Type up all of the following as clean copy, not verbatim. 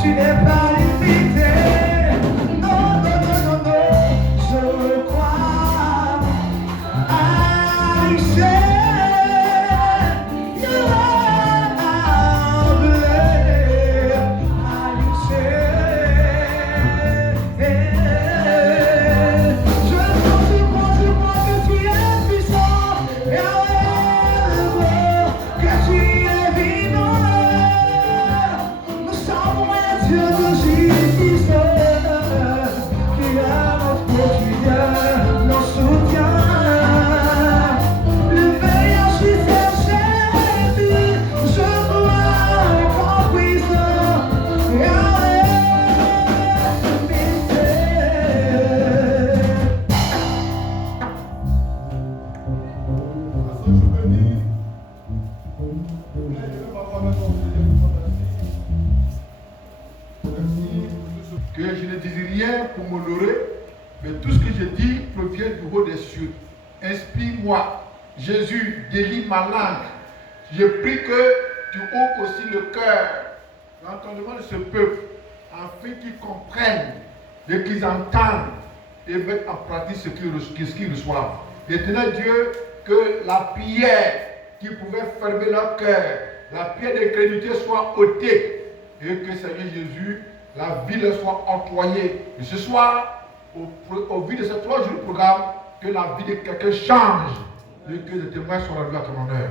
tu n'es pas limité. Non, non, non, non, non, je crois. I said you are blessed. I said, je crois que tu es puissant, Yahweh, que tu es vivant. Nous sommes un Dieu de justice, qui a notre quotidien, nos soutiens. Le meilleur jusqu'à chaque vie, je crois en puissant, Yahweh, que je ne dis rien pour m'honorer, mais tout ce que je dis provient du haut des cieux. Inspire-moi, Jésus, délie ma langue. Je prie que tu ouvres aussi le cœur, l'entendement de ce peuple, afin qu'ils comprennent et qu'ils entendent et mettent en pratique ce qu'ils reçoivent. Éternel Dieu, que la prière qui pouvait fermer leur cœur, la prière d'incrédulité soit ôtée et que Seigneur Jésus, la vie leur soit octroyée. Et ce soir, au vu de ces 3 jours de programme, que la vie de quelqu'un change et que les témoins soient rendus à ton honneur.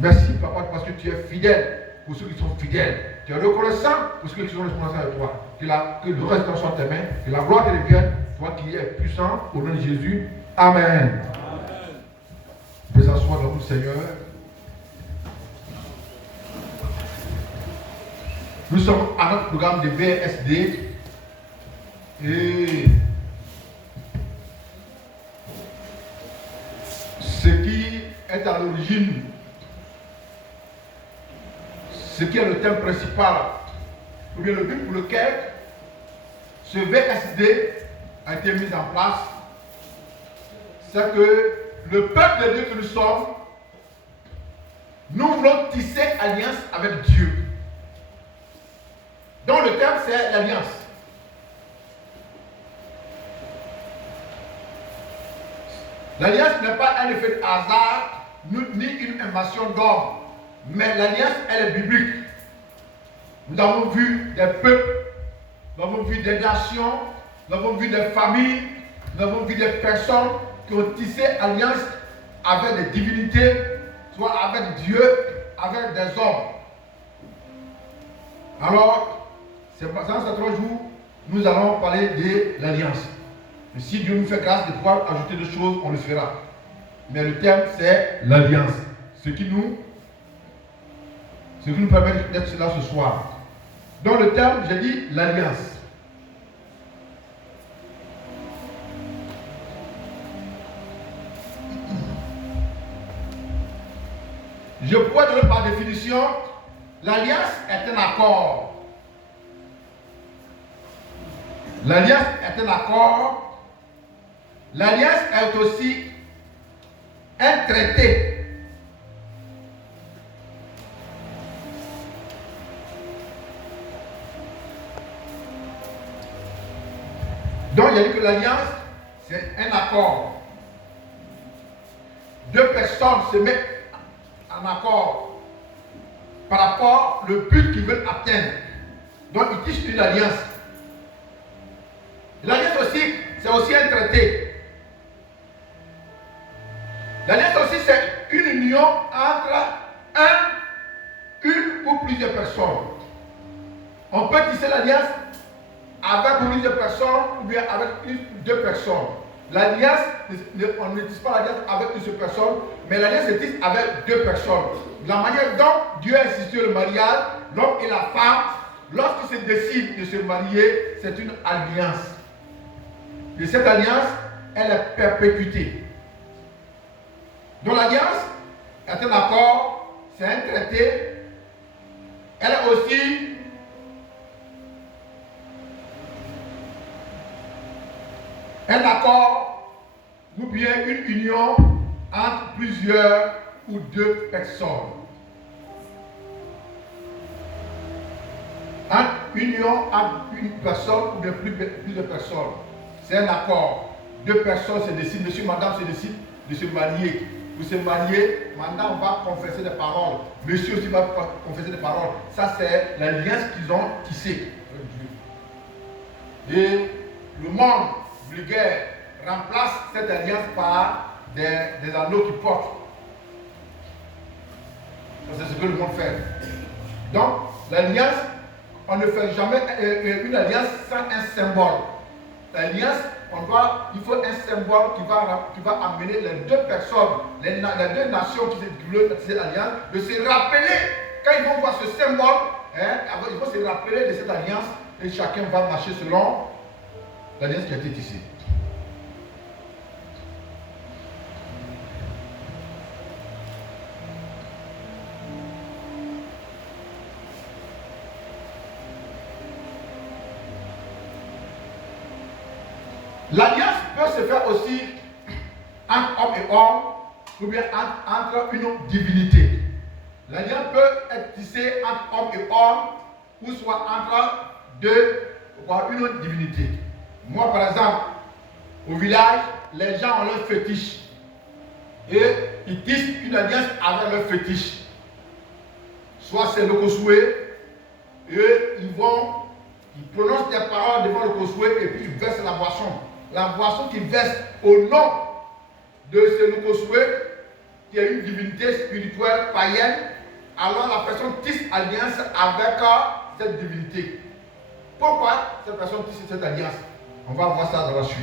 Merci Papa parce que tu es fidèle pour ceux qui sont fidèles. Tu es reconnaissant pour ceux qui sont responsables de toi. Que le reste soit tes mains, que la gloire te revienne, toi qui es puissant, au nom de Jésus. Amen. Vous pouvez s'asseoir dans le Seigneur. Nous sommes à notre programme de VSD et ce qui est à l'origine, ce qui est le thème principal, ou bien le but pour lequel ce VSD a été mis en place, c'est que le peuple de Dieu que nous sommes, nous voulons tisser alliance avec Dieu. Donc le thème c'est l'alliance. L'alliance n'est pas un effet de hasard, ni une invention d'homme, mais l'alliance elle est biblique. Nous avons vu des peuples, nous avons vu des nations, nous avons vu des familles, nous avons vu des personnes qui ont tissé alliance avec des divinités, soit avec Dieu, avec des hommes. Alors, c'est dans ces 3 jours, nous allons parler de l'alliance. Et si Dieu nous fait grâce de pouvoir ajouter des choses, on le fera. Mais le thème, c'est l'alliance. Ce qui nous permet d'être là ce soir. Dans le thème, j'ai dit l'alliance. Je pourrais donner par définition, l'alliance est un accord. L'alliance est un accord. L'alliance est aussi un traité. Donc il a dit que l'alliance, c'est un accord. 2 personnes se mettent en accord par rapport au but qu'ils veulent atteindre. Donc ils tissent une alliance. L'alliance aussi, c'est aussi un traité. L'alliance aussi, c'est une union entre une ou plusieurs personnes. On peut tisser l'alliance avec plusieurs personnes ou bien avec 1 ou 2 personnes. L'alliance, on ne tisse pas l'alliance avec une seule personne, mais l'alliance se tisse avec 2 personnes. La manière dont Dieu a institué le mariage, l'homme et la femme, lorsqu'ils se décident de se marier, c'est une alliance. Et cette alliance, elle est perpétuée. Donc l'alliance est un accord, c'est un traité. Elle est aussi un accord ou bien une union entre plusieurs ou 2 personnes. union entre une personne ou bien plus de personnes. C'est un accord. Deux personnes se décident, monsieur, madame se décident de se marier. Vous se mariez, madame va confesser des paroles. Monsieur aussi va confesser des paroles. Ça, c'est l'alliance qu'ils ont tissée avec Dieu. Et le monde vulgaire remplace cette alliance par des anneaux qui portent. C'est ce que le monde fait. Donc, l'alliance, on ne fait jamais une alliance sans un symbole. L'alliance, il faut un symbole qui va amener les deux personnes, les deux nations qui veulent cette alliance, de se rappeler, quand ils vont voir ce symbole, ils vont se rappeler de cette alliance et chacun va marcher selon l'alliance qui a été tissée. L'alliance peut se faire aussi entre homme et homme, ou bien entre une divinité. L'alliance peut être tissée entre homme et homme, ou soit entre une divinité. Moi, par exemple, au village, les gens ont leur fétiche. Et ils tissent une alliance avec leur fétiche. Soit c'est le Kosoué, et ils prononcent des paroles devant le Kosoué, et puis ils versent la boisson. La boisson qu'ils versent au nom de ce Lukosoué, qui est une divinité spirituelle païenne, alors la personne tisse alliance avec cette divinité. Pourquoi cette personne tisse cette alliance? On va voir ça dans la suite.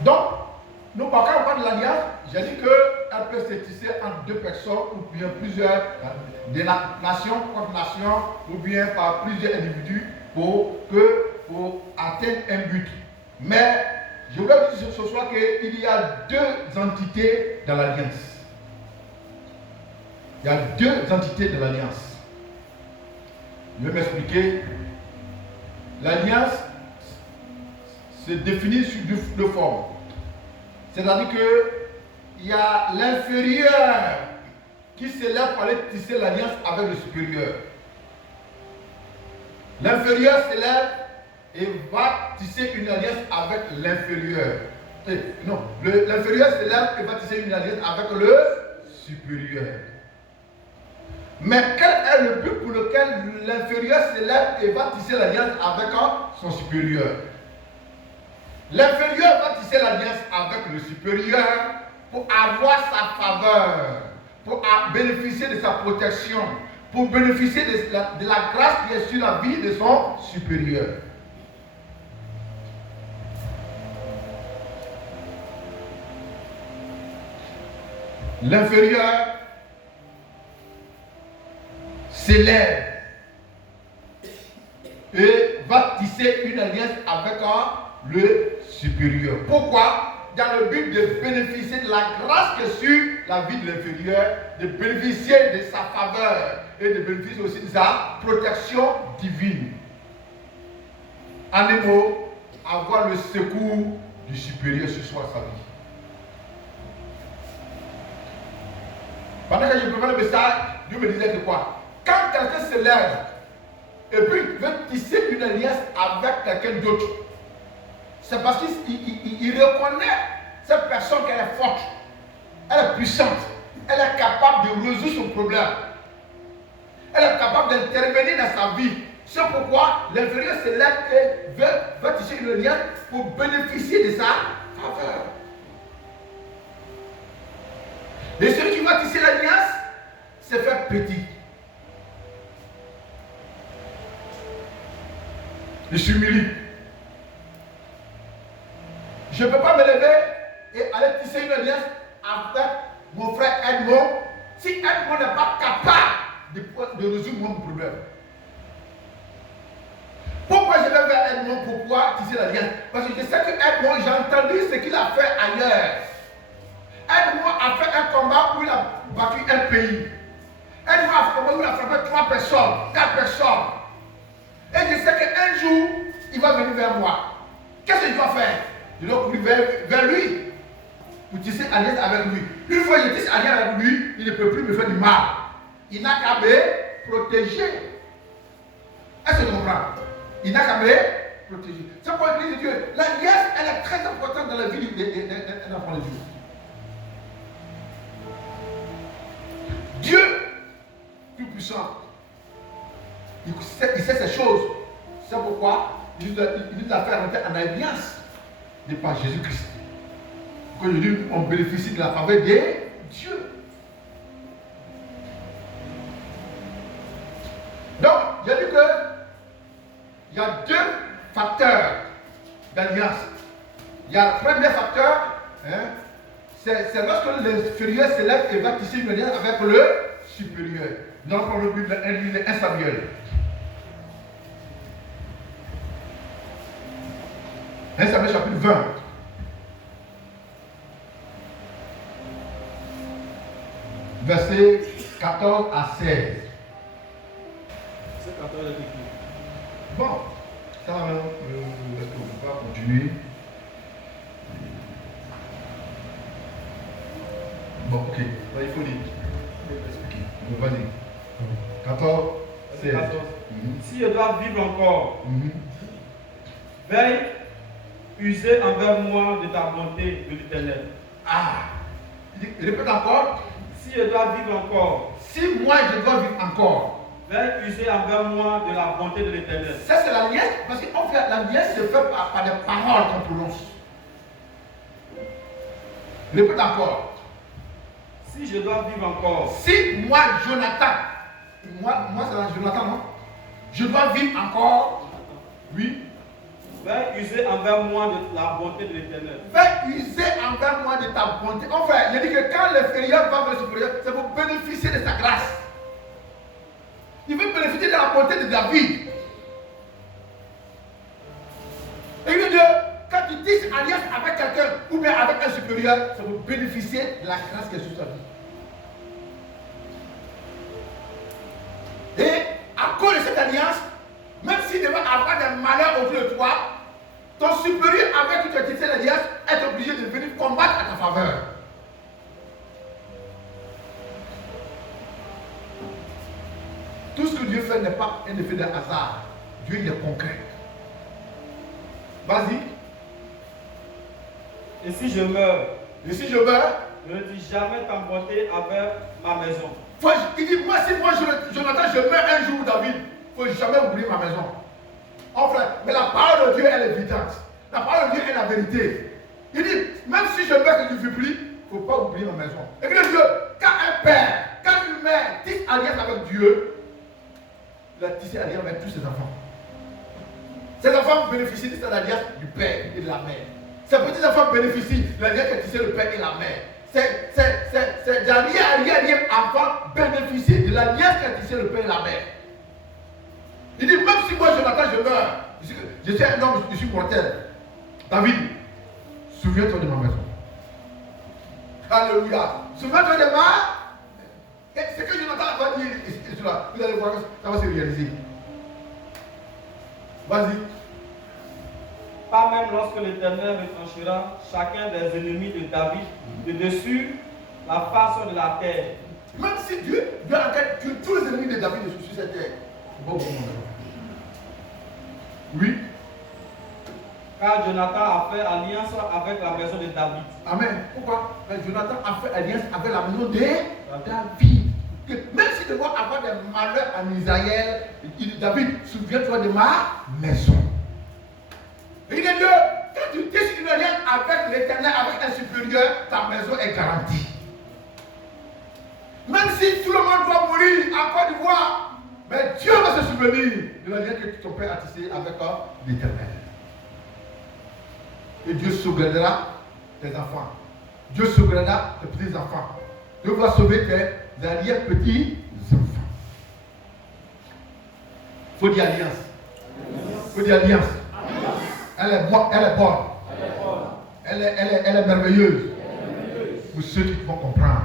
Donc, nous, quand on parle de l'alliance, j'ai dit qu'elle peut se tisser entre deux personnes ou bien plusieurs des nations contre nations ou bien par plusieurs individus pour atteindre un but. Mais je voulais vous dire ce soir qu'il y a deux entités dans l'alliance. Il y a deux entités de l'alliance. Je vais m'expliquer. L'alliance se définit sur deux formes. C'est-à-dire qu'il y a l'inférieur qui s'élève pour aller tisser l'alliance avec le supérieur. L'inférieur s'élève et va tisser une alliance avec l'inférieur. Non, l'inférieur s'élève et va tisser une alliance avec le supérieur. Mais quel est le but pour lequel l'inférieur s'élève et va tisser l'alliance avec son supérieur? L'inférieur va tisser l'alliance avec le supérieur pour avoir sa faveur, pour bénéficier de sa protection, pour bénéficier de la grâce qui est sur la vie de son supérieur. L'inférieur s'élève et va tisser une alliance avec le supérieur. Pourquoi? Dans le but de bénéficier de la grâce qui est sur la vie de l'inférieur, de bénéficier de sa faveur et de bénéficier aussi de sa protection divine. En un mot, avoir le secours du supérieur sur soi, sa vie. Pendant que je préparais le message, Dieu me disait que quoi? Quand quelqu'un se lève et puis veut tisser une alliance avec quelqu'un d'autre, c'est parce qu'il reconnaît cette personne qu'elle est forte, elle est puissante, elle est capable de résoudre son problème, elle est capable d'intervenir dans sa vie. C'est pourquoi l'inférieur se lève et veut tisser une alliance pour bénéficier de sa faveur. Et celui qui va tisser l'alliance se fait petit. Il s'humilie. Je ne peux pas me lever et aller tisser une alliance avec mon frère Edmond si Edmond n'est pas capable de résoudre mon problème. Pourquoi je vais vers Edmond pour pouvoir tisser l'alliance? Parce que je sais que Edmond, j'ai entendu ce qu'il a fait ailleurs. Edmond a fait un combat où il a battu un pays. Edmond a fait un combat où il a frappé 3 personnes, 4 personnes. Et je sais qu'un jour, il va venir vers moi. Qu'est-ce que je dois faire? Je dois courir vers lui. pour tisser alliance avec lui. Une fois que je tisse alliance avec lui, il ne peut plus me faire du mal. Il n'a qu'à me protéger. Est-ce que tu comprends? Il n'a qu'à me protéger. C'est pourquoi l'Église de Dieu, l'alliance, elle est très importante dans la vie d'un enfant de Dieu. Dieu, tout-puissant, il sait ces choses. C'est pourquoi il nous a fait rentrer en alliance de par Jésus-Christ. Qu'aujourd'hui, on bénéficie de la faveur de Dieu. Donc, j'ai dit que il y a deux facteurs d'alliance. Il y a le premier facteur, c'est lorsque l'inférieur s'élève et va tisser une alliance avec le supérieur. Donc, on le Bible, un Samuel. 1 Samuel chapitre 20. Versets 14 à 16. C'est 14 et 15. Bon, ça, est-ce qu'on va continuer? Bon, ok. Là, il faut lire. Expliquer. Bon, vas-y. 14, 16. 14. Si je dois vivre encore, veille, user envers moi de ta bonté de l'Éternel. Ah, répète encore. Si je dois vivre encore, Si moi je dois vivre encore, veille, user envers moi de la bonté de l'Éternel. ça c'est l'alliance, parce qu'en fait l'alliance se fait par des paroles qu'on prononce. Répète encore. Si je dois vivre encore, Si moi, Jonathan, moi c'est Jonathan, non? Je dois vivre encore, oui. veille, user envers moi de la bonté de l'Éternel. Fais user envers moi de ta bonté. Enfin, il dit que quand l'inférieur va vers le supérieur, c'est pour bénéficier de sa grâce. Il veut bénéficier de la bonté de David. Et il dit, quand tu tisses alliance avec quelqu'un ou bien avec un supérieur, c'est pour bénéficier de la grâce qui est sur sa vie. Et à cause de cette alliance, même s'il devait avoir des malheurs autour de toi, ton supérieur avec qui tu as tissé l'alliance est obligé de venir combattre à ta faveur. Tout ce que Dieu fait n'est pas un effet de hasard. Dieu il est concret. Vas-y. Et si je meurs, Et si je meurs, je ne dis jamais ta bonté avec ma maison. il dit, moi si moi Jonathan je meurs un jour David, il ne faut jamais oublier ma maison. Enfin, mais la parole de Dieu elle est évidente. La parole de Dieu est la vérité. Il dit, même si je meurs et que je ne vis plus, il ne faut pas oublier ma maison. Et puis Dieu, quand un père, quand une mère tisse alliance avec Dieu, il a tissé alliance avec tous ses enfants. Ses enfants bénéficient de cette alliance du père et de la mère. Ses petits enfants bénéficient de l'alliance qu'a tissé le père et la mère. Ses arrière-enfants bénéficient de l'alliance qu'a tissé le père et la mère. Il dit, même si moi Jonathan je meurs, je suis un homme, je suis mortel. David, souviens-toi de ma maison. Alléluia. Souviens-toi de ma. Et ce que Jonathan va dire, vous allez voir, ça va se réaliser. Vas-y. Pas même lorsque l'Éternel retranchera chacun des ennemis de David de dessus la face de la terre. Même si Dieu doit enquêter tuer tous les ennemis de David sur cette terre. Bon, oui. Car Jonathan a fait alliance avec la maison de David. Amen. Pourquoi? Parce que Jonathan a fait alliance avec la maison de David. Que même si tu dois avoir des malheurs en Israël, il dit David, souviens-toi de ma maison. Et il dit Dieu, quand tu tisses une alliance avec l'Éternel, avec un supérieur, ta maison est garantie. Même si tout le monde doit mourir en Côte d'Ivoire, mais Dieu va se souvenir de l'alliance que ton père a tissée avec l'Éternel. Et Dieu sauvera tes enfants. Dieu sauvera tes petits enfants. Dieu va sauver tes arrière-petits enfants. Il faut dire alliance. Il faut dire alliance. Elle est bonne. Elle est merveilleuse. Pour ceux qui vont comprendre.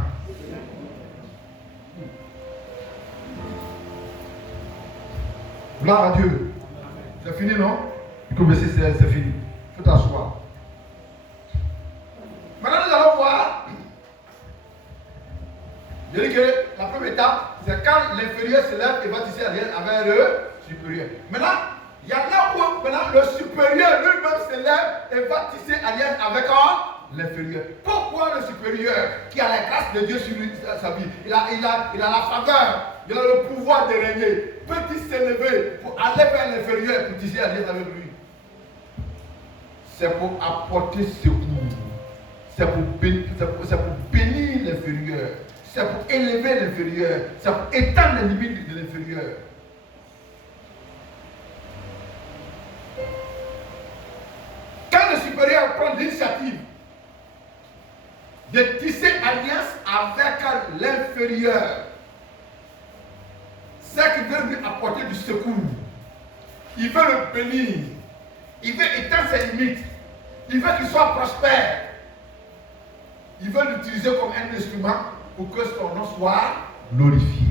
Gloire à Dieu. C'est fini, non? Le verset 16, c'est fini. Il faut t'asseoir. Maintenant, nous allons voir Je dis que la première étape, c'est quand l'inférieur se lève et va tisser alliance avec le supérieur. Maintenant, il y a là où maintenant, le supérieur lui-même se lève et va tisser alliance avec l'inférieur. Pourquoi le supérieur, qui a la grâce de Dieu sur lui, sa vie, il a la faveur, il a le pouvoir de régner, peut-il s'élever pour aller vers l'inférieur pour tisser alliance avec lui? C'est pour apporter secours. C'est pour bénir l'inférieur. C'est pour élever l'inférieur. C'est pour étendre les limites de l'inférieur. Quand le supérieur prend l'initiative de tisser alliance avec l'inférieur, c'est qu'il veut lui apporter du secours. Il veut le bénir. Il veut étendre ses limites. Il veut qu'il soit prospère. Il veut l'utiliser comme un instrument pour que son nom soit glorifié.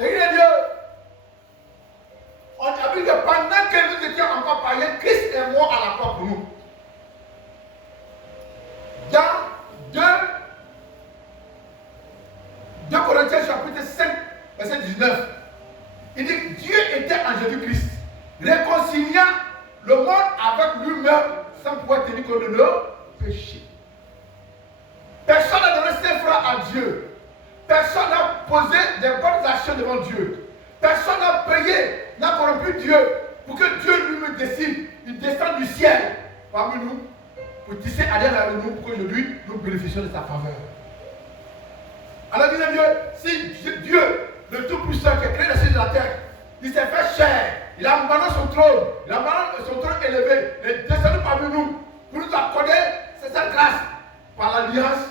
Et il a dit, on a vu que pendant que nous étions encore païens, Christ est mort à la croix pour nous. Dans 2 Corinthiens chapitre 5, verset 19, il dit que Dieu était en Jésus-Christ, réconciliant le monde avec lui-même sans pouvoir tenir compte de nos péchés. Personne n'a donné ses frères à Dieu. Personne n'a posé des bonnes actions devant Dieu. Personne n'a payé, n'a corrompu Dieu pour que Dieu lui-même décide. Il descend du ciel parmi nous pour tisser alliance avec nous pour qu'aujourd'hui nous bénéficions de sa faveur. Alors dit Dieu, si Dieu, le Tout-Puissant qui a créé les cieux de la terre, il s'est fait chair, il a abandonné son trône, il a abandonné son trône élevé, il est descendu parmi nous pour nous accorder cette grâce par l'alliance,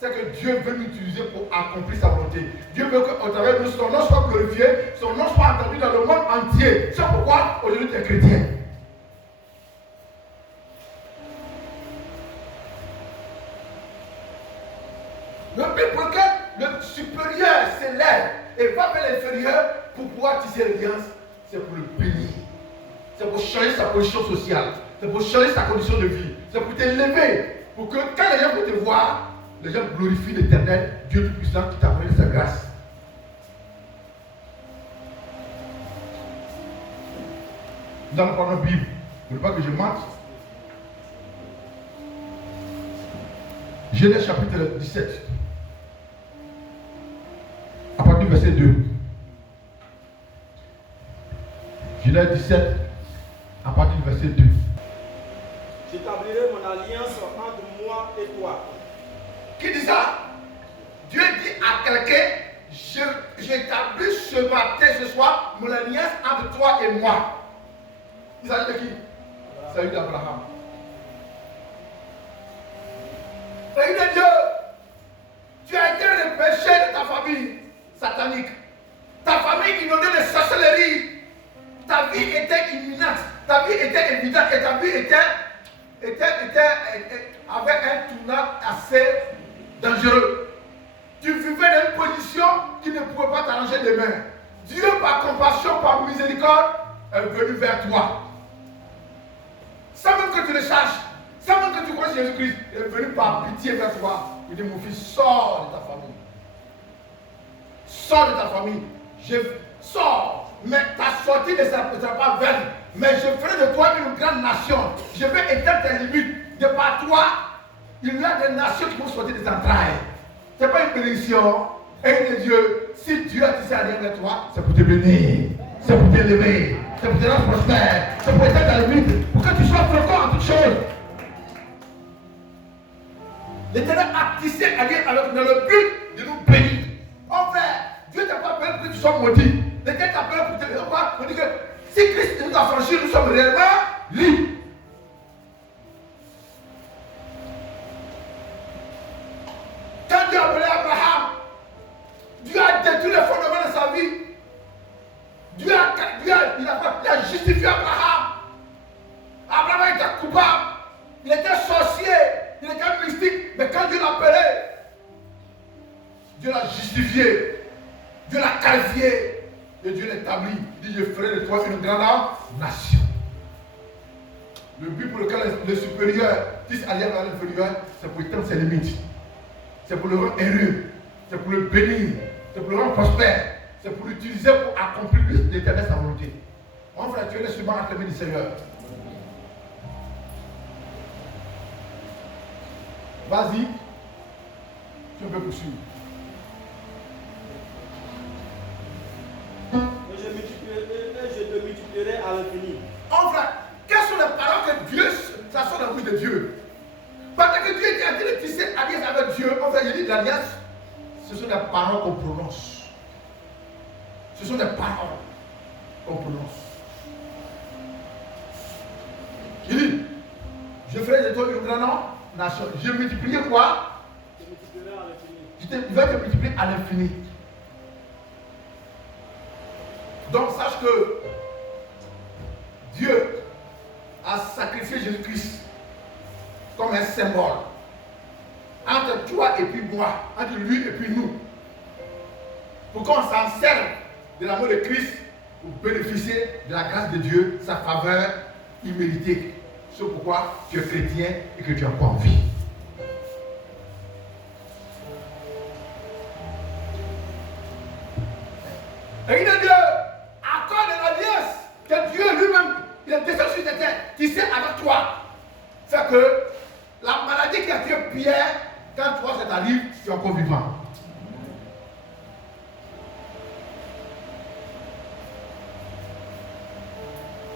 c'est que Dieu veut nous utiliser pour accomplir sa volonté. Dieu veut qu'au travers de nous, son nom soit glorifié, son nom soit entendu dans le monde entier. C'est pourquoi aujourd'hui tu es chrétien. Le but pour que le supérieur s'élève et va vers l'inférieur pour pouvoir tisser l'alliance, c'est pour le bénir. C'est pour changer sa position sociale. C'est pour changer sa condition de vie. C'est pour t'élever. Pour que quand les gens vont te voir, les gens glorifient l'Éternel, Dieu Tout-Puissant qui t'a donné sa grâce. Nous allons prendre la Bible. Vous ne voulez pas que je mente? Genèse chapitre 17. À partir du verset 2. Genèse 17, à partir du verset 2. J'établirai mon alliance entre moi et toi. Qui dit ça? Dieu dit à quelqu'un, j'établis ce matin, ce soir, mon alliance entre toi et moi. Il s'agit de qui? Il s'agit d'Abraham. Et il dit Dieu, tu as été repêché de ta famille satanique. Ta famille inondée de sorcellerie. Ta vie était imminente. Ta vie était évidente. Et ta vie avait un tournant assez dangereux. Tu vivais dans une position qui ne pouvait pas t'arranger demain. Dieu, par compassion, par miséricorde, est venu vers toi. Sans même que tu le saches, sans même que tu connaisses Jésus-Christ, il est venu par pitié vers toi. Il dit, mon fils, sors de ta famille. Sors de ta famille. Sors. Mais ta sortie ne sera pas vaine. Mais je ferai de toi une grande nation. Je vais éteindre tes limites. De par toi, il y a des nations qui vont sortir des entrailles. Ce n'est pas une bénédiction. Et de Dieu, si Dieu a tissé alliance avec toi, c'est pour te bénir. C'est pour t'élever. C'est pour te rendre prospère. C'est pour éteindre ta limite. Pour que tu sois fécond en toutes choses. L'Éternel a tissé alliance avec nous dans le but de nous bénir. Enfin, Dieu t'a pas appelé pour que tu sois maudit. L'Éternel t'a appelé pour te bénir. On dit que si Christ nous a franchi, nous sommes réellement libres. Quand Dieu a appelé Abraham, Dieu a détruit les fondements de sa vie. Dieu a justifié Abraham. Abraham était coupable. Il était sorcier. Il était mystique. Mais quand Dieu l'a appelé, Dieu l'a justifié. Dieu l'a qualifié. Et Dieu l'établit. Il dit, je ferai de toi une grande nation. Le but pour lequel le supérieur tisse alliance avec l'inférieur, c'est pour étendre ses limites. C'est pour le rendre heureux. C'est pour le bénir. C'est pour le rendre prospère. C'est pour l'utiliser pour accomplir l'éternel sa volonté. Mon frère, tu es l'instrument à du Seigneur. Vas-y. Tu peux poursuivre. Je te multiplierai à l'infini. Mon frère, quelles sont les paroles que Dieu, ça sort de la bouche de Dieu? Parce que Dieu était en train de tisser alliance avec Dieu. En fait, il dit l'alliance, ce sont des paroles qu'on prononce. Ce sont des paroles qu'on prononce. Il dit, je ferai de toi une grande nation. Je multiplierai quoi? Je multiplierai à l'infini. Je vais te multiplier à l'infini. Donc sache que Dieu a sacrifié Jésus-Christ comme un symbole entre toi et puis moi, entre lui et puis nous, pour qu'on s'en serve de l'amour de Christ pour bénéficier de la grâce de Dieu, sa faveur imméritée. C'est pourquoi tu es chrétien et que tu es encore en vie. Et il a dit, accorde l'alliance que Dieu lui-même, il a descendu sur cette terre, qui sait avec toi. Fait que la maladie qui a tué Pierre, quand toi ça t'arrive, tu es encore vivant.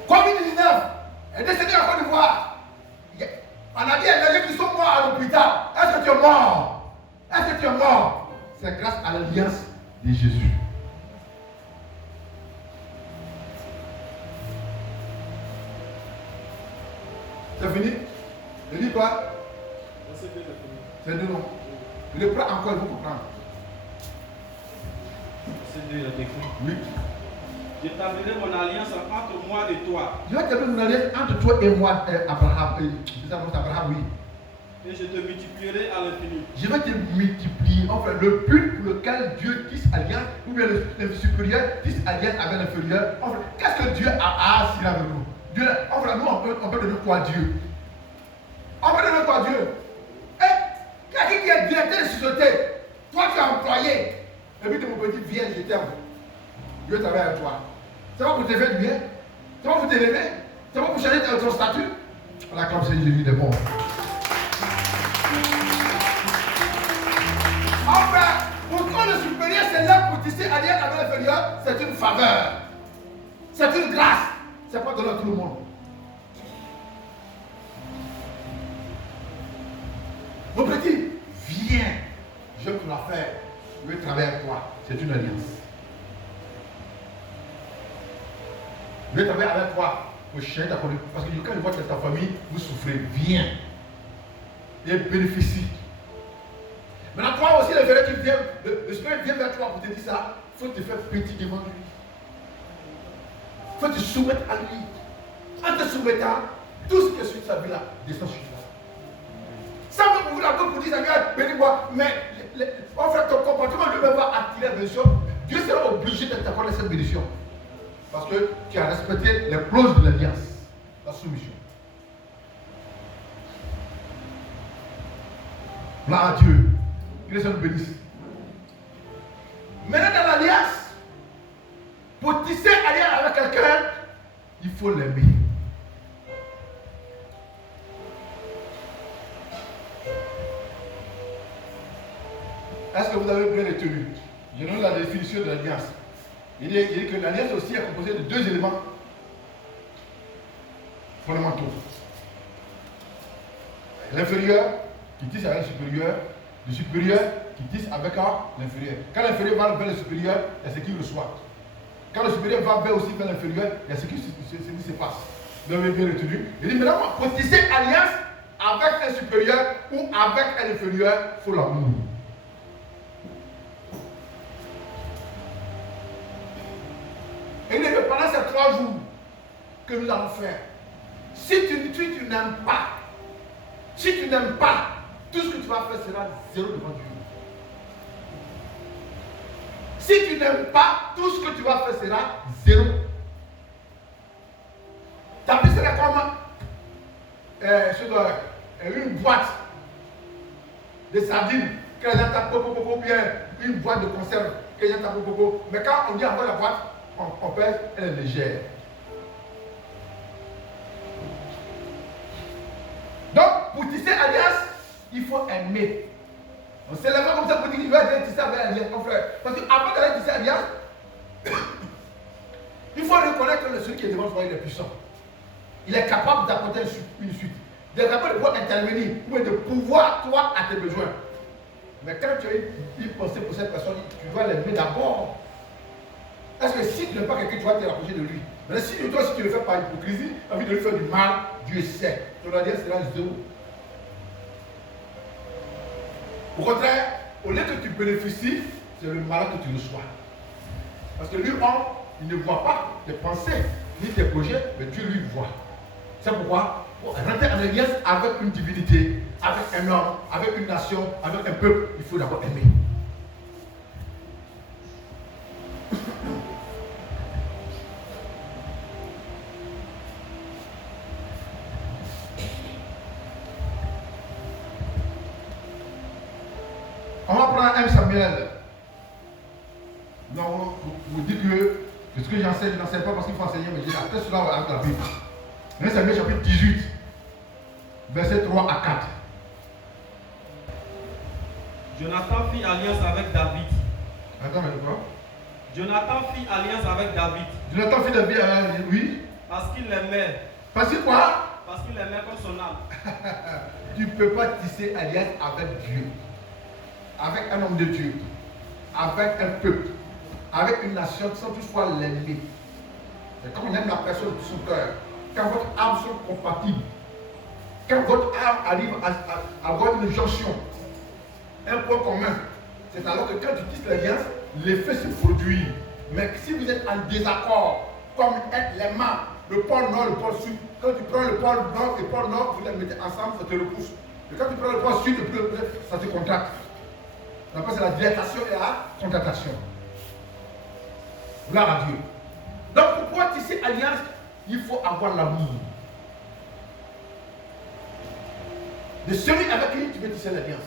Covid-19 est décédé en Côte d'Ivoire. On a dit à les gens qui sont morts à l'hôpital. Est-ce que tu es mort? Est-ce que tu es mort? C'est grâce à l'alliance de Jésus. C'est fini? Je dis quoi? C'est deux noms. Je le prends encore, il faut comprendre. C'est deux, il a décrit. Oui. J'établirai mon alliance entre moi et toi. Je vais établir mon alliance entre toi et moi, Abraham. Abraham, oui. Et je te multiplierai à l'infini. Je vais te multiplier. Enfin, le but pour lequel Dieu tisse alliance, ou bien le supérieur tisse alliance avec l'inférieur. Enfin, qu'est-ce que Dieu a assis avec nous? Dieu, enfin, nous, on peut donner quoi à Dieu? On peut donner quoi à Dieu? Eh, quelqu'un qui est directeur de société, toi tu es employé, et puis tu me dis, viens, je t'aime. Dieu travaille avec toi. C'est pas pour te faire du bien? C'est pas pour t'élever? C'est pas pour changer ton statut? On acclame Seigneur Jésus de bon. Enfin, pourquoi le supérieur c'est là pour tisser alliance avec l'inférieur? C'est une faveur. C'est une grâce. C'est pas donné à tout le monde. Mon petit, viens. Je veux la faire. Je veux travailler avec toi. C'est une alliance. Je vais travailler avec toi pour changer ta famille. Parce que quand je vois que ta famille, vous souffrez, viens. Et bénéficie. Maintenant, toi aussi, le frère qui vient, le Seigneur vient vers toi pour te dire ça, il faut te faire petit devant lui. Il faut te soumettre à lui. En te soumettant, tout ce qui est sur sa vie là, descend sur toi. Sans même ouvrir la bouche pour dire, Seigneur, bénis-moi, mais en fait, ton comportement lui-même va attirer la bénédiction. Dieu sera obligé de t'accorder cette bénédiction. Parce que tu as respecté les clauses de l'alliance, la soumission. Gloire à Dieu. Que les nous bénisse. Maintenant, dans l'alliance, pour tisser alliance avec quelqu'un, il faut l'aimer. Est-ce que vous avez bien retenu? Je donne la définition de l'alliance. Il dit que l'alliance aussi est composée de deux éléments fondamentaux. L'inférieur qui tisse avec le supérieur qui tisse avec l'inférieur. Quand l'inférieur va vers le supérieur, il y a ce qu'il reçoit. Quand le supérieur va aussi vers l'inférieur, il y a ce qui se passe. Vous avez bien retenu. Il dit maintenant, pour tisser alliance avec un supérieur ou avec un inférieur, il faut l'amour. Et il dit que pendant ces 3 jours que nous allons faire, si tu n'aimes pas, tout ce que tu vas faire sera zéro devant Dieu. Si tu n'aimes pas, tout ce que tu vas faire sera zéro. Ta vie sera comment? une boîte de sardines que les gens tapent beaucoup, bien une boîte de conserve que les gens tapent beaucoup. Mais quand on dit envoie la boîte, on pèse, elle est légère. Donc, pour tisser alliance, il faut aimer. On ne se lève pas comme ça pour dire qu'il va tisser avec alliance, mon frère. Parce qu'avant d'aller tisser alliance, il faut reconnaître que celui qui est devant soi, il est puissant. Il est capable d'apporter une suite. Il est capable de pouvoir intervenir, ou de pouvoir, toi, à tes besoins. Mais quand tu as une pensée pour cette personne, tu dois l'aimer d'abord. Parce que si tu n'aimes pas quelqu'un, tu vas te rapprocher de lui. Mais si toi, si tu le fais par hypocrisie, tu as envie de lui faire du mal, Dieu sait. Ton alliance sera zéro. Au contraire, au lieu que tu bénéficies, c'est le mal que tu reçois. Parce que lui, il ne voit pas tes pensées, ni tes projets, mais Dieu lui voit. C'est pourquoi, pour rentrer en alliance avec une divinité, avec un homme, avec une nation, avec un peuple, il faut d'abord aimer. On va prendre 1 Samuel. Non, vous dites que ce que j'enseigne, je n'enseigne pas parce qu'il faut enseigner, mais j'ai appris cela avec la Bible. 1 Samuel chapitre 18, versets 3 à 4. Jonathan fit alliance avec David. Attends, mais quoi? Jonathan fit alliance avec David. Jonathan fit David, oui. Parce qu'il l'aimait. Parce que quoi? Parce qu'il l'aimait comme son âme. Tu ne peux pas tisser alliance avec Dieu, avec un homme de Dieu, avec un peuple, avec une nation sans toutefois l'aimer. C'est comme on aime la personne de tout son cœur. Quand votre âme sont compatibles, quand votre âme arrive à avoir une jonction, un point commun, c'est alors que quand tu tisses l'alliance, l'effet se produit. Mais si vous êtes en désaccord, comme les mains, le pôle nord, le pôle sud, quand tu prends le pôle nord et le pôle nord, vous les mettez ensemble, ça te repousse. Et quand tu prends le pôle sud, ça te contracte. Donc c'est la dilatation et la contraction. Gloire à Dieu. Donc pour pouvoir tisser alliance, il faut avoir l'amour. De celui avec qui tu veux tisser l'alliance.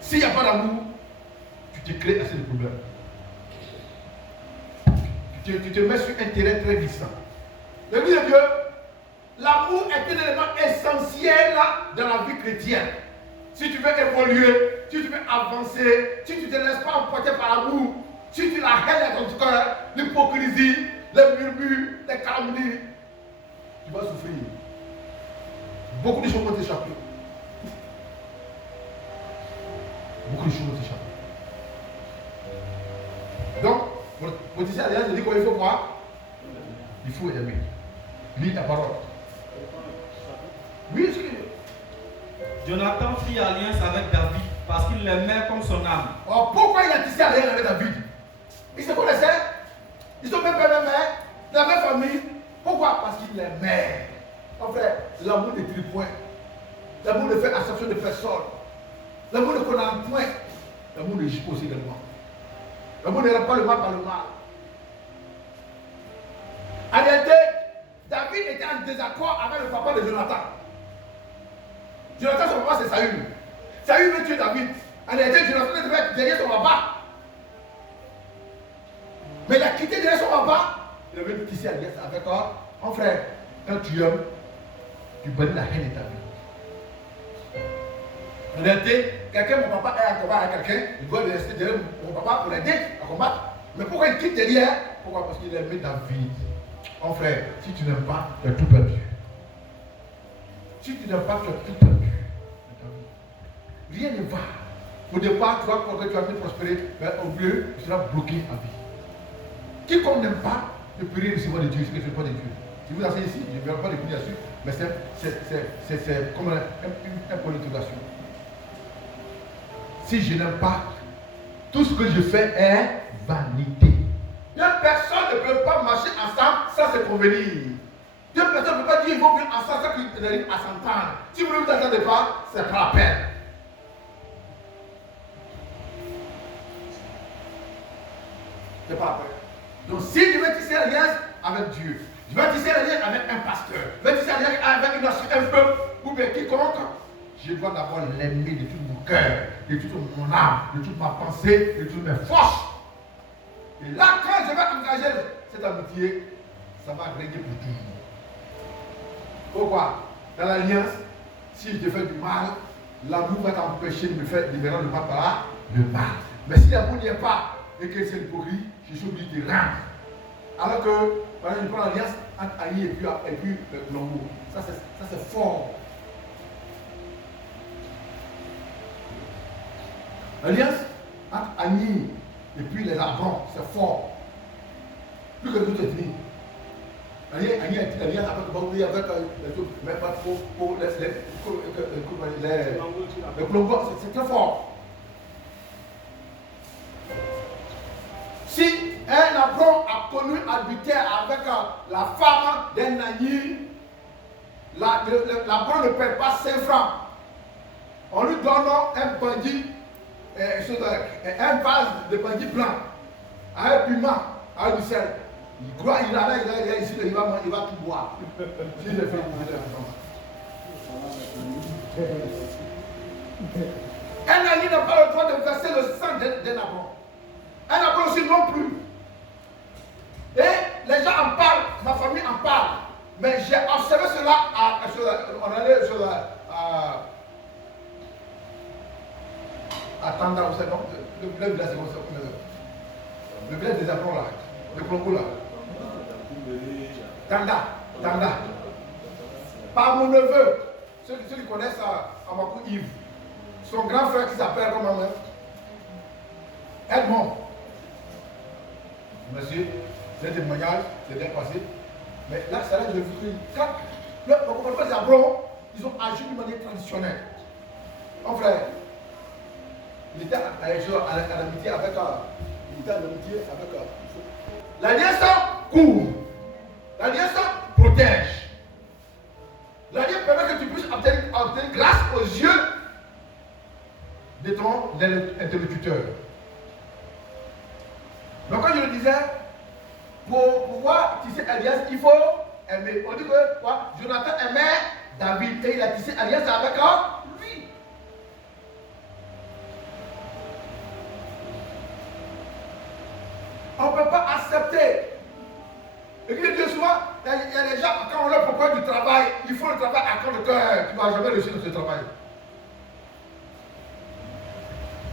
S'il n'y a pas d'amour, tu te crées assez de problèmes. Tu te mets sur un terrain très glissant. L'église de Dieu, l'amour est un élément essentiel dans la vie chrétienne. Si tu veux évoluer, si tu veux avancer, si tu ne te laisses pas emporter par l'amour, si tu la haine dans ton cœur, l'hypocrisie, les murmures, les calomnies, tu vas souffrir. Beaucoup de choses vont t'échapper. Beaucoup de choses vont t'échapper. Donc, pour tisser alliance, je dis quoi il faut quoi? Il faut aimer. Lis la parole. Oui, est-ce que... Jonathan fit alliance avec David parce qu'il l'aimait comme son âme. Oh, pourquoi il a tissé alliance avec David? Ils se connaissaient. Ils sont même père, même mère, la même famille. Pourquoi? Parce qu'il l'aimait. En frère, l'amour ne tue point. L'amour ne fait acception de personne. L'amour ne condamne point. L'amour ne gît pas aussi également. L'amour ne rend pas le mal par le mal. En réalité, David était en désaccord avec le papa de Jonathan. Jonathan, son papa, c'est Saül. Saül veut tuer David. En réalité, Jonathan devait être derrière son papa. Mais il a quitté derrière son papa. Il avait tissé alliance avec toi. Mon frère, quand tu aimes, tu bannis la haine de ta vie. En réalité, mon papa est en combat avec quelqu'un, il doit rester derrière mon papa pour l'aider à combattre. Mais pourquoi il quitte derrière? Pourquoi? Parce qu'il aimait David. Mon frère, si tu n'aimes pas, tu as tout perdu. Si tu n'aimes pas, tu as tout perdu. Rien ne va. Au départ, tu vas croire que tu vas bien prospérer, mais au mieux, tu seras bloqué à vie. Quiconque n'aime pas ne peut rien recevoir de Dieu, ce que je ne sais pas de Dieu. Si vous enseignez ici, je ne vais pas définir là-dessus, mais c'est comme un point d'interrogation. Si je n'aime pas, tout ce que je fais est vanité. Deux personnes ne peuvent pas marcher ensemble sans se convenir. Deux personnes ne peuvent pas dire qu'ils vont vivre ensemble sans qu'ils arrivent à s'entendre. Si vous ne vous entendez pas, c'est pas la peine. C'est pas la peine. Donc si tu veux tisser l'alliance, avec Dieu. Je vais tisser l'alliance avec un pasteur. Je vais tisser l'alliance avec un peuple ou bien quiconque. Je dois d'abord l'aimer de tout mon cœur, de toute mon âme, de toute ma pensée, de toutes mes forces. Et là, quand je vais engager cette amitié, ça va régner pour toujours. Pourquoi? Dans l'alliance, si je te fais du mal, l'amour va t'empêcher de me faire libérer le mal par le mal. Mais si l'amour n'y est pas et que c'est l'hypocrisie, je suis obligé de rendre. Alors que, par exemple, je prends l'alliance entre Annie et puis Colombo. Ça c'est fort. L'alliance entre Annie et puis les Abrons, c'est fort. Plus que toute ethnie. Annie est l'alliance avec mais pas trop pour les Colombo, c'est très fort. Si un Abron a connu habiter avec la femme d'un Annie, l'Abron ne paie pas 5 francs. On lui donne un bandit, un vase de bandit blanc, à un piment, à du sel. Il croit, il a ici, il va tout boire. Si je fais un Annie n'a pas le droit de verser le sang d'un Abron. Un Abron aussi non plus. Et les gens en parlent, ma famille en parle. Mais j'ai observé cela on allait sur à Tanda, vous savez, le village, le village des Abrons là, le Congo là. Tanda. Par mon neveu, ceux qui connaissent Amakou Yves, son grand frère qui s'appelle comment même Edmond. Monsieur, c'est un témoignage, c'est bien passé. Mais là, c'est là que je vous dis, quand les Abrons, ils ont agi d'une manière traditionnelle. Mon frère, il était à l'amitié avec. L'alliance couvre. L'alliance protège. L'alliance permet que tu puisses obtenir grâce aux yeux de ton interlocuteur. Donc, quand je le disais, pour pouvoir tisser alliance, il faut aimer. On dit que quoi? Jonathan aimait David et il a tissé alliance avec lui. On ne peut pas accepter. Et puis Dieu souvent, il y a des gens, quand on leur propose du travail, ils font le travail à corps de cœur. Tu ne vas jamais réussir dans ce travail.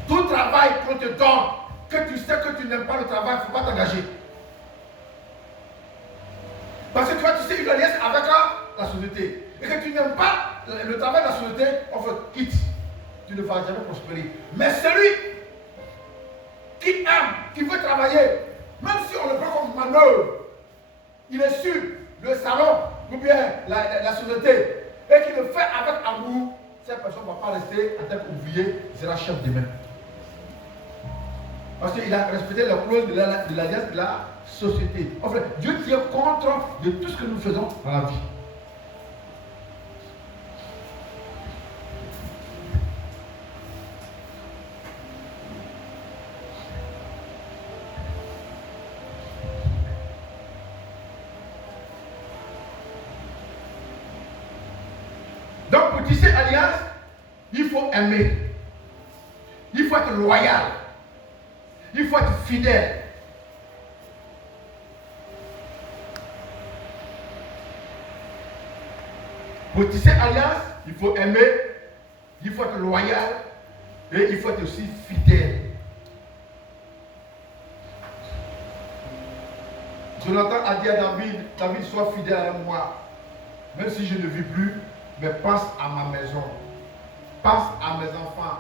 Tout travail qu'on te donne, que tu sais que tu n'aimes pas le travail, il ne faut pas t'engager. Parce que tu vas tisser une alliance avec la société. Et que tu n'aimes pas le travail de la société, on fait quitte. Tu ne vas jamais prospérer. Mais celui qui aime, qui veut travailler, même si on le prend comme manœuvre, il est sur le salon ou bien la société et qu'il le fait avec amour, cette personne ne va pas rester en tant qu'ouvrier, il sera chef demain. Parce qu'il a respecté la clause de l'alliance de la société. En fait, Dieu tient compte de tout ce que nous faisons dans la vie. Donc pour tisser alliance, il faut aimer. Il faut être loyal. Il faut être fidèle. Pour tisser alliance, il faut aimer, il faut être loyal et il faut être aussi fidèle. Jonathan a dit à David, sois fidèle à moi, même si je ne vis plus, mais pense à ma maison, pense à mes enfants,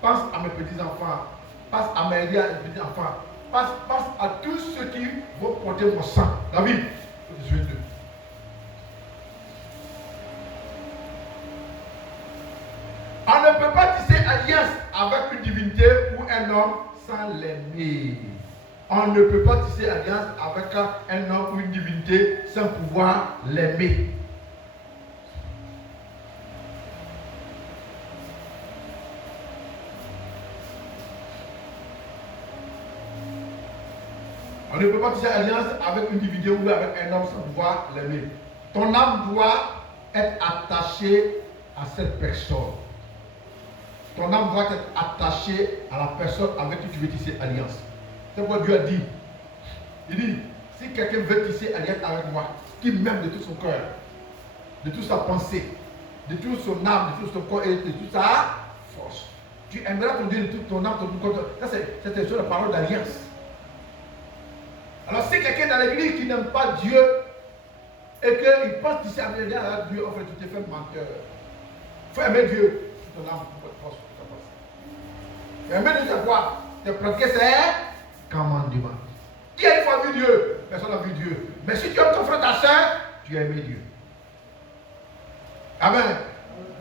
pense à mes petits-enfants, pense à mes petits-enfants, pense à tous ceux qui vont porter mon sang. David, je suis Dieu. On ne peut pas tisser alliance avec une divinité ou un homme sans l'aimer. On ne peut pas tisser alliance avec un homme ou une divinité sans pouvoir l'aimer. On ne peut pas tisser alliance avec une individu ou avec un homme sans pouvoir l'aimer. Ton âme doit être attachée à cette personne. Ton âme doit être attachée à la personne avec qui tu veux tisser alliance. C'est pourquoi Dieu a dit. Il dit, si quelqu'un veut tisser alliance avec moi, qui m'aime de tout son cœur, de toute sa pensée, de toute son âme, de tout son corps et de toute sa force. Tu aimeras ton Dieu de toute ton âme, de tout ton corps. Ça, c'est sur la parole d'alliance. Alors, si quelqu'un dans l'église qui n'aime pas Dieu et qu'il pense tisser alliance avec Dieu, en fait, tu t'es fait menteur. Il faut aimer Dieu, toute ton âme, toute ta force, toute ta pensée. Aimer Dieu, c'est quoi? C'est pratiquer ses commandements. Qui a une fois vu Dieu? Personne n'a vu Dieu. Mais si tu aimes ton frère, ta soeur, tu as aimé Dieu. Amen.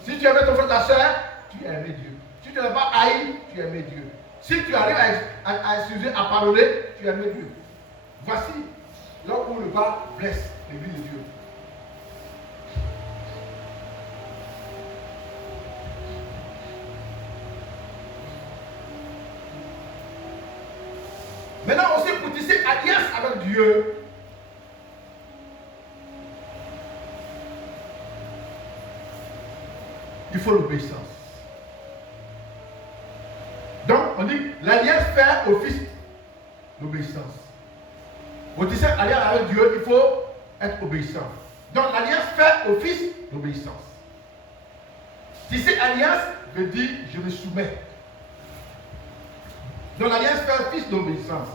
Si tu aimes ton frère, ta soeur, tu as aimé Dieu. Si tu n'as pas haï, tu as aimé Dieu. Si tu arrives à excuser, à pardonner, tu as aimé Dieu. Voici là où le bas blesse l'église de Dieu. Maintenant aussi pour tisser alliance avec Dieu, il faut l'obéissance. Donc on dit l'alliance fait office d'obéissance. Pour tisser alliance avec Dieu, il faut être obéissant. Donc l'alliance fait office d'obéissance. Tisser alliance veut dire je me soumets. Donc l'alliance fait office d'obéissance.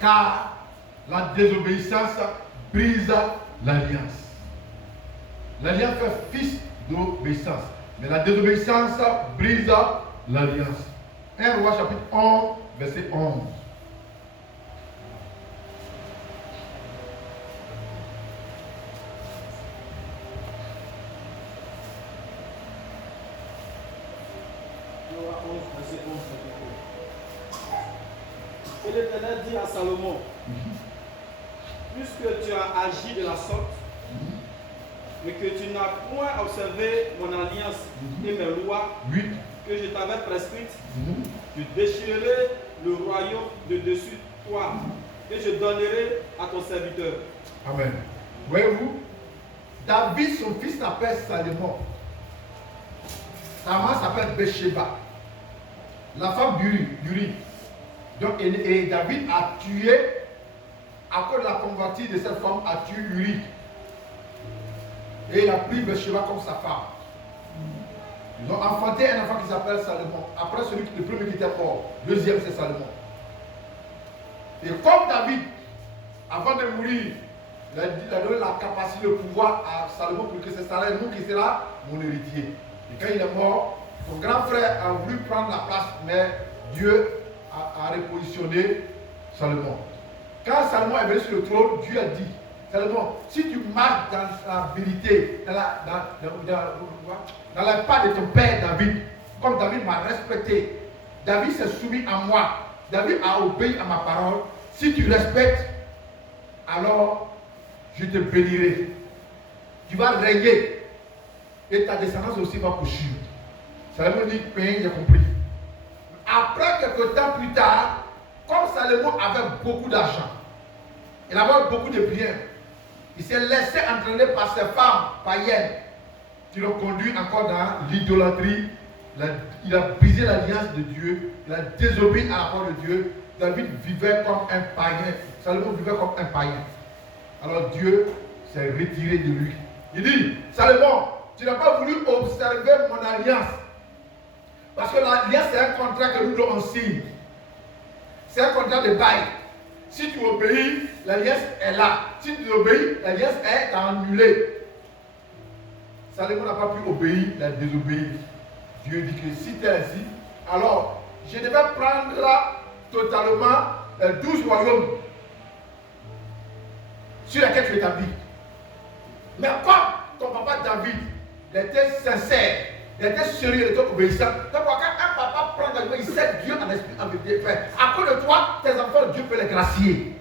Car la désobéissance brise l'alliance. L'alliance fait office d'obéissance. Mais la désobéissance brise l'alliance. 1 Roi chapitre 11, verset 11. Et l'Éternel dit à Salomon, puisque tu as agi de la sorte, mais que tu n'as point observé mon alliance et mes lois que je t'avais prescrites, je déchirerai le royaume de dessus toi et je donnerai à ton serviteur. Amen. Voyez-vous, David, son fils s'appelle Salomon. Sa maman s'appelle Bathsheba, la femme d'Uri. Donc, et David a tué, à cause de la convoitise de cette femme, a tué Uri. Et il a pris Bathsheba comme sa femme. Ils ont enfanté un enfant qui s'appelle Salomon. Après le premier qui était mort, deuxième c'est Salomon. Et comme David, avant de mourir, il a donné la capacité, le pouvoir à Salomon pour que c'est Salomon qui sera mon héritier. Et quand il est mort, son grand frère a voulu prendre la place, mais Dieu a repositionné Salomon. Quand Salomon est venu sur le trône, Dieu a dit, Salomon, si tu marches dans la vérité, dans la part de ton père David, comme David m'a respecté, David s'est soumis à moi, David a obéi à ma parole, si tu respectes, alors je te bénirai. Tu vas régner et ta descendance aussi va poursuivre. Salomon dit, j'ai compris. Après quelques temps plus tard, comme Salomon avait beaucoup d'argent, il avait beaucoup de biens, il s'est laissé entraîner par ses femmes païennes qui l'ont conduit encore dans l'idolâtrie. Il a brisé l'alliance de Dieu, il a désobéi à la parole de Dieu. David vivait comme un païen, Salomon vivait comme un païen. Alors Dieu s'est retiré de lui. Il dit, Salomon, tu n'as pas voulu observer mon alliance. Parce que l'alliance, c'est un contrat que nous devons signer. C'est un contrat de bail. Si tu obéis, l'alliance est là. Si tu obéis, l'alliance est annulée. Salomon n'a pas pu obéir, il a désobéi. Dieu dit que si tu es ainsi, alors je devais prendre totalement 12 royaumes sur lesquels tu établis. Mais comme ton papa David, il était sincère, il était sérieux, il était obéissant. Donc quand un papa prend la il sait Dieu en esprit, en vérité. À cause de toi, tes enfants, Dieu peut les gracier.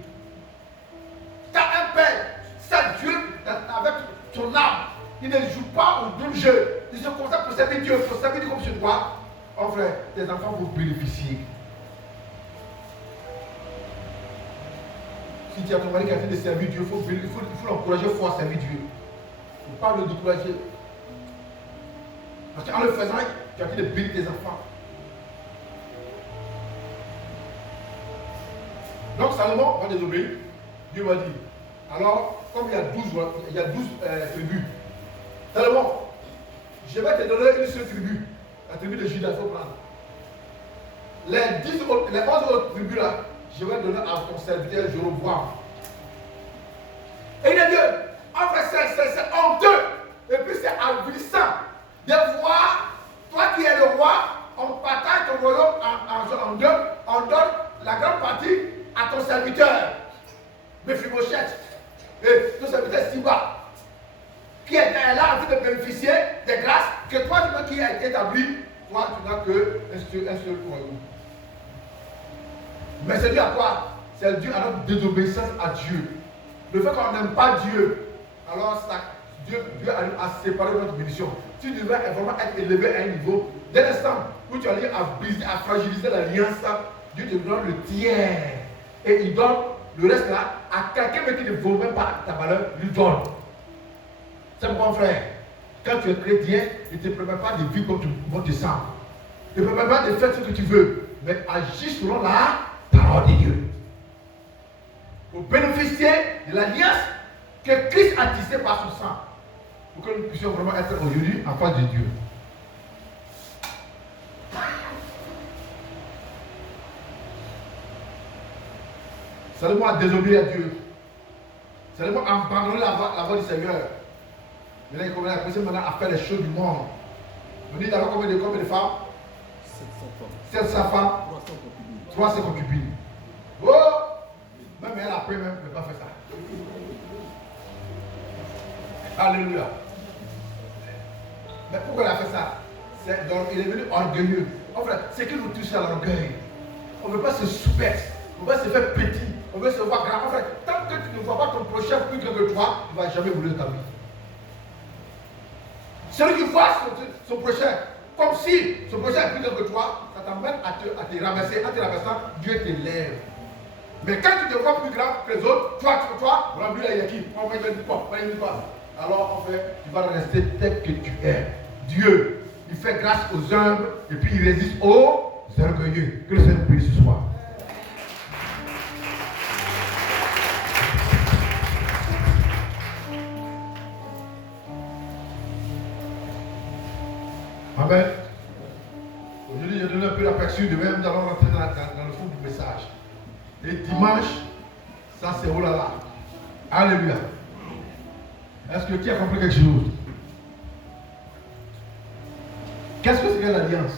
Quand un père sait Dieu son âme. Il ne joue pas au même jeu. Il se concentre pour servir Dieu. Pour servir Dieu comme je dois. Oh frère, tes enfants vont bénéficier. Si tu as ton mari qui a fait de servir Dieu, il faut l'encourager fort à servir Dieu. Il ne faut pas le décourager. Parce qu'en le faisant, tu as fait de bénir tes enfants. Donc Salomon va désobéir. Dieu va dire. Alors, comme il y a 12 tribus, Salomon, je vais te donner une seule tribu. La tribu de Judas, il faut prendre. Les 11 autres tribus là, je vais donner à ton serviteur Jéroboam. Et il a dit, en fait, c'est honteux. Et puis c'est avilissant de voir, toi qui es le roi, on partage ton royaume en deux, on donne la grande partie à ton serviteur, Mephibosheth, et ton serviteur Siba, qui est là en train de bénéficier des grâces que toi, qui as été établi, toi, tu n'as qu'un seul royaume. Mais c'est dû à quoi? C'est dû à notre désobéissance à Dieu. Le fait qu'on n'aime pas Dieu, alors ça, Dieu a séparé notre bénédiction. Tu devrais vraiment être élevé à un niveau. Dès l'instant où tu arrives à fragiliser l'alliance, Dieu te donne le tiers. Et il donne le reste là à quelqu'un qui ne vaut même pas ta valeur, lui donne. C'est mon frère. Quand tu es chrétien, il ne te permet pas de vivre comme tu vas te sens. Il ne te permet pas de faire ce que tu veux, mais agis selon la parole de Dieu. Pour bénéficier de l'alliance que Christ a tissée par son sang. Pour que nous puissions vraiment être aujourd'hui en face de Dieu. Salomon a désobéi à Dieu. Salomon a abandonné la voie du Seigneur. Maintenant, il commence maintenant à faire les choses du monde. Vous dites alors combien de femmes? 700 femmes. 300 concubines. Oh! Même elle après même ne peut pas faire ça. Alléluia. Mais pourquoi elle a fait ça? Il est devenu orgueilleux. En fait, c'est qu'il nous touche à l'orgueil. On ne veut pas se soumettre. On veut se faire petit. On veut se voir grand. En fait, tant que tu ne vois pas ton prochain plus grand que toi, tu ne vas jamais vouloir ta vie. Celui qui voit son prochain comme si son prochain est plus grand que toi, ça t'amène à te ramasser. En te ramassant, Dieu t'élève. Mais quand tu te vois plus grand que les autres, toi, lui là, il y a qui? On va dire quoi? Alors en fait, tu vas rester tel que tu es. Dieu, il fait grâce aux humbles et puis il résiste aux orgueilleux. Que le Seigneur bénisse ce soir. Amen. Aujourd'hui, j'ai donné un peu l'aperçu de même, nous allons rentrer dans le fond du message. Et dimanche, ça c'est oh là là. Alléluia. Est-ce que tu as compris quelque chose? Qu'est-ce que c'est que l'alliance?